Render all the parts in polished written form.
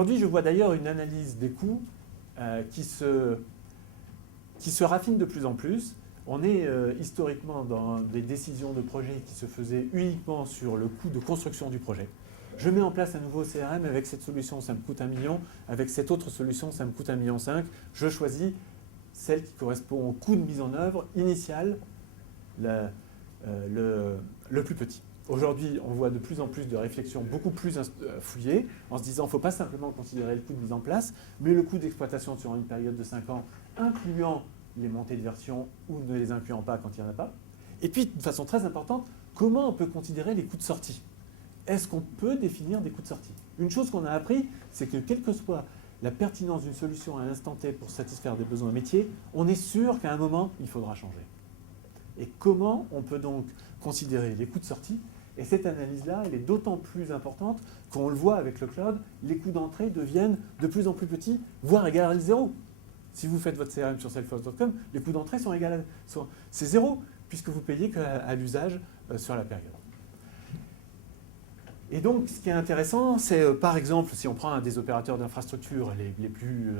Aujourd'hui, je vois d'ailleurs une analyse des coûts qui se raffine de plus en plus. On est historiquement dans des décisions de projet qui se faisaient uniquement sur le coût de construction du projet. Je mets en place un nouveau CRM, avec cette solution, ça me coûte 1 million, avec cette autre solution, ça me coûte 1,5 million. Je choisis celle qui correspond au coût de mise en œuvre initial, le plus petit. Aujourd'hui, on voit de plus en plus de réflexions beaucoup plus fouillées, en se disant qu'il ne faut pas simplement considérer le coût de mise en place, mais le coût d'exploitation sur une période de 5 ans, incluant les montées de version ou ne les incluant pas quand il n'y en a pas. Et puis, de façon très importante, comment on peut considérer les coûts de sortie? Est-ce qu'on peut définir des coûts de sortie? Une chose qu'on a appris, c'est que quelle que soit la pertinence d'une solution à l'instant T pour satisfaire des besoins métiers, on est sûr qu'à un moment, il faudra changer. Et comment on peut donc considérer les coûts de sortie? Et cette analyse-là, elle est d'autant plus importante qu'on le voit avec le cloud, les coûts d'entrée deviennent de plus en plus petits, voire égal à zéro. Si vous faites votre CRM sur Salesforce.com, les coûts d'entrée sont égaux à c'est zéro, puisque vous payez qu'à l'usage sur la période. Et donc, ce qui est intéressant, c'est par exemple, si on prend un des opérateurs d'infrastructure les plus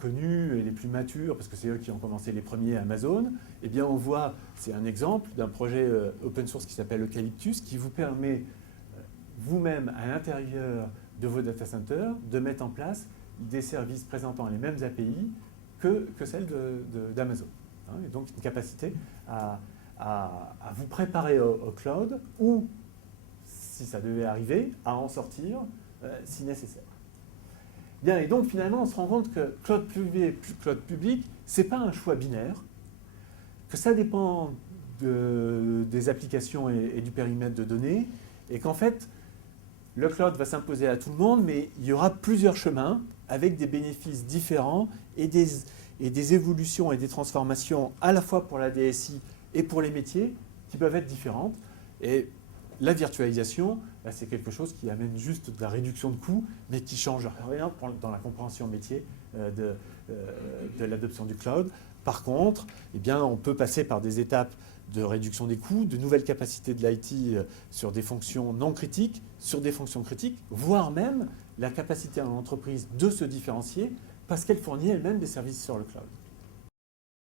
connus et les plus matures, parce que c'est eux qui ont commencé les premiers, Amazon, eh bien on voit, c'est un exemple d'un projet open source qui s'appelle Eucalyptus, qui vous permet vous-même à l'intérieur de vos data centers de mettre en place des services présentant les mêmes API que celles d'Amazon. Et donc une capacité à vous préparer au cloud ou, si ça devait arriver, à en sortir si nécessaire. Bien, et donc finalement, on se rend compte que cloud privé plus cloud public, ce n'est pas un choix binaire, que ça dépend des applications et du périmètre de données, et qu'en fait, le cloud va s'imposer à tout le monde, mais il y aura plusieurs chemins avec des bénéfices différents et des évolutions et des transformations à la fois pour la DSI et pour les métiers qui peuvent être différentes. Et la virtualisation, c'est quelque chose qui amène juste de la réduction de coûts, mais qui ne change rien dans la compréhension métier de l'adoption du cloud. Par contre, eh bien, on peut passer par des étapes de réduction des coûts, de nouvelles capacités de l'IT sur des fonctions non critiques, sur des fonctions critiques, voire même la capacité à l'entreprise de se différencier parce qu'elle fournit elle-même des services sur le cloud.